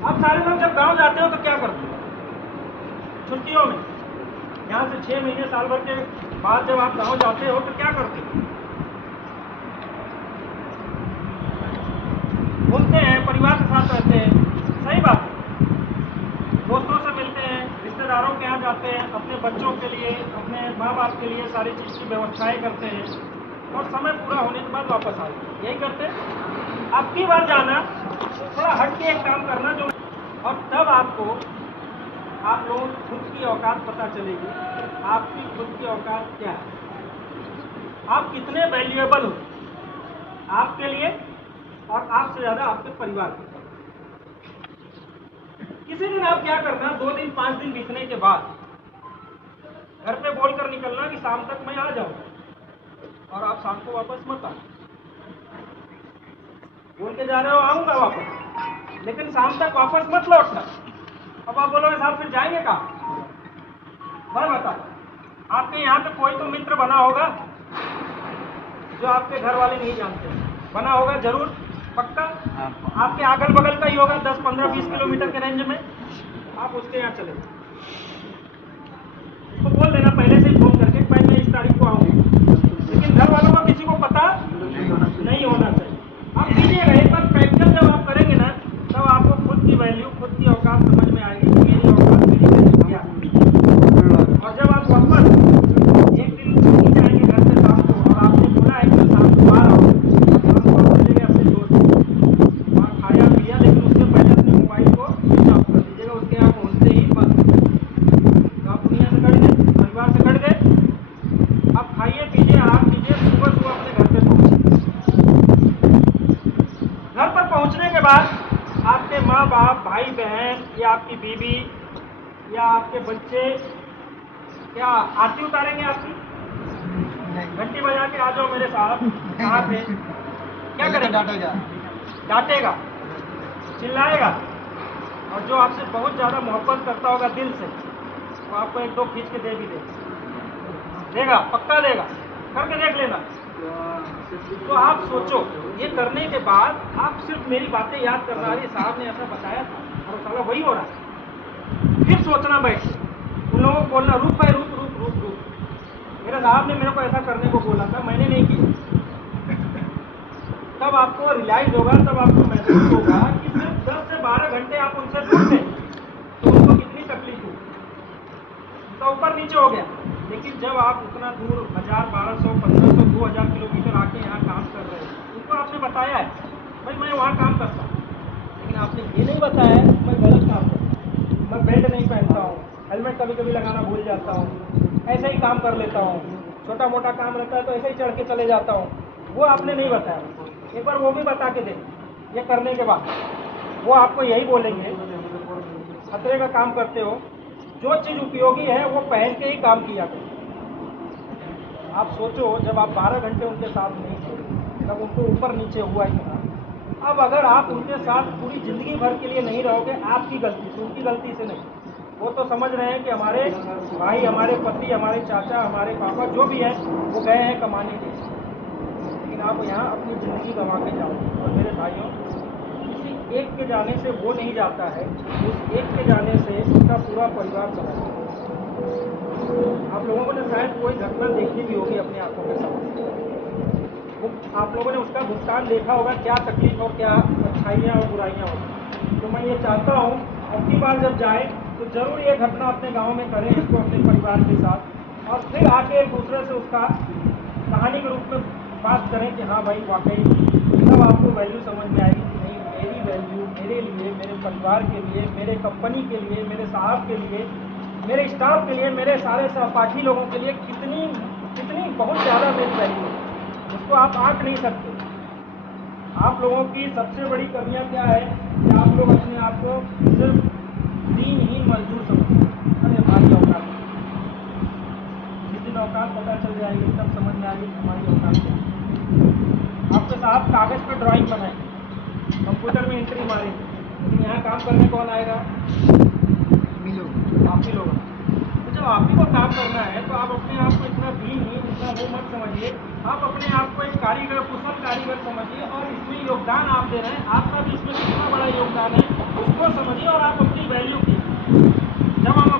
आप सारे लोग जब गांव जाते हो तो क्या करते हो? छुट्टियों में यहाँ से 6 महीने साल भर के बाद जब आप गांव जाते हो तो क्या करते हो? घूमते हैं, परिवार के साथ रहते हैं, सही बात है। दोस्तों से मिलते हैं, रिश्तेदारों के यहाँ जाते हैं, अपने बच्चों के लिए, अपने माँ बाप के लिए सारी चीज़ की व्यवस्थाएं करते हैं और समय पूरा होने के बाद वापस आते हैं। यही करते हैं। अब की बार जाना, थोड़ा हट के एक काम करना जो, और तब आपको आप लोगों की खुद की औकात पता चलेगी। आपकी खुद की औकात क्या है, आप कितने वैल्यूएबल हो आपके लिए और आपसे ज़्यादा आपके परिवार के लिए। किसी दिन आप क्या करना, 2 दिन 5 दिन बीतने के बाद घर पे बोलकर निकलना कि शाम तक मैं आ जाऊंगा, और आप शाम को वापस मत आना। बोल के जा रहे हो आऊंगा वापस, लेकिन शाम तक वापस मत लौटना। अब आप बोलोगे साहब फिर जाएंगे कहाँ? मैं बता, आपके यहाँ पे कोई तो मित्र बना होगा जो आपके घर वाले नहीं जानते, बना होगा जरूर, पक्का। आपके अगल बगल का ही होगा, 10, 15, 20 किलोमीटर के रेंज में। आप उसके यहाँ चले, उसको बोल देना पहले से ही फोन करके भाई मैं इस तारीख को आऊँगी, लेकिन घर वालों को किसी को पता नहीं होना चाहिए। आप कीजिएगा एक बार प्रैक्टिकल, जब आप करेंगे ना तब आपको खुद की वैल्यू, खुद की औकात समझ में आएगी कि मेरी औकात मेरी वैल्यू क्या है। और जब आप वापस एक दिन नहीं जाएंगे घर से शाम को, और आपने बोला है कि शाम को बाहर आओ, शाम को आप चलेंगे अपने दोस्त वहाँ खाया पिया, लेकिन उससे पहले अपने मोबाइल को स्विच ऑफ कर दीजिएगा। उसके यहाँ पहुँचते ही बस आप दुनिया से कट गए, परिवार से कट गए। अब खाइए पीजिए, आराम कीजिए, सुबह सुबह अपने घर पे पहुँचिए। घर पर पहुँचने के बाद आपके माँ बाप, भाई बहन, या आपकी बीवी या आपके बच्चे क्या आरती उतारेंगे आपकी? घंटी बजा के आ जाओ मेरे साथ, कहाँ थे? क्या करेंगे? डांटेगा, चिल्लाएगा। और जो आपसे बहुत ज़्यादा मोहब्बत करता होगा दिल से, वो आपको 1-2 खींच के दे भी देगा, पक्का देगा, करके देख लेना। तो आप सोचो, ये करने के बाद आप सिर्फ मेरी बातें याद करना, अरे साहब ने ऐसा बताया था और साला वही हो रहा है। फिर सोचना बैठ के, उन लोगों को बोलना रुक भाई, रुक रुक रुक रुक, मेरे साहब ने मेरे को ऐसा करने को बोला था, मैंने नहीं किया। तब आपको रियलाइज होगा, तब आपको महसूस होगा कि सिर्फ 10 से 12 घंटे आप उनसे दूर थे तो उनको कितनी तकलीफ हुई, तो ऊपर नीचे हो गया। लेकिन जब आप उतना दूर 1000, 1200, 1500, 2000 किलोमीटर आके यहाँ काम कर रहे हैं, उनको आपने बताया है भाई मैं वहाँ काम करता हूँ, लेकिन आपने ये नहीं बताया है मैं गलत काम करता हूँ, मैं बेल्ट नहीं पहनता हूँ, हेलमेट कभी कभी लगाना भूल जाता हूँ, ऐसे ही काम कर लेता हूँ, छोटा मोटा काम रहता है तो ऐसे ही चढ़ के चले जाता हूँ। वो आपने नहीं बताया। एक बार वो भी बता के दें। ये करने के बाद वो आपको यही बोलेंगे, खतरे का काम करते हो, जो चीज़ उपयोगी है वो पहन के ही काम किया करो। आप सोचो, जब आप 12 घंटे उनके साथ नहीं थे, तब उनको ऊपर नीचे हुआ इतना। अब अगर आप उनके साथ पूरी ज़िंदगी भर के लिए नहीं रहोगे, आपकी गलती से, उनकी गलती से नहीं, वो तो समझ रहे हैं कि हमारे भाई, हमारे पति, हमारे चाचा, हमारे पापा जो भी है वो गए हैं कमाने के लिए, लेकिन आप यहाँ अपनी ज़िंदगी गंवा के जाओ। और मेरे भाइयों, किसी एक के जाने से वो नहीं जाता है, उस एक के जाने से उसका पूरा परिवार चला जाता है। आप लोगों को ने शायद कोई घटना देखी भी होगी अपनी आंखों के सामने, आप लोगों ने उसका भुगतान देखा होगा, क्या तकलीफ और क्या अच्छाइयाँ और बुराइयाँ होती। तो मैं ये चाहता हूँ अब की बार जब जाए तो ज़रूर ये घटना अपने गांव में करें, इसको अपने परिवार के साथ, और फिर आके एक दूसरे से उसका कहानी के रूप में बात करें कि हाँ भाई वाकई, तब आपको वैल्यू समझ में आएगी कि नहीं, मेरी वैल्यू मेरे लिए, मेरे परिवार के लिए, मेरे कंपनी के लिए, मेरे साहब के लिए, मेरे स्टाफ के लिए, मेरे सारे सहपाठी लोगों के लिए कितनी कितनी बहुत ज़्यादा मेरी वैल्यू है, उसको आप आंक नहीं सकते। आप लोगों की सबसे बड़ी कमियां क्या है कि आप लोग अपने आप को सिर्फ दीनहीन मजदूर समझते हैं। अरे हमारी औकात, जिस दिन औकात पता चल जाएगी तब समझ में आएगी हमारी औकात क्या है। आपके साहब कागज़ पे ड्राइंग बनाएंगे, कंप्यूटर में एंट्री मारेंगे, लेकिन यहाँ काम करने कौन आएगा? आप ही लोग। तो जब आप ही को काम करना है तो आप अपने आप को इतना दीनहीन, इतना वो मत समझिए। आप अपने आप को एक कारीगर, कुशल कारीगर समझिए, और इसमें योगदान आप दे रहे हैं, आपका भी इसमें कितना बड़ा योगदान है उसको समझिए। समझिए और आप अपनी वैल्यू कीजिए। जब हम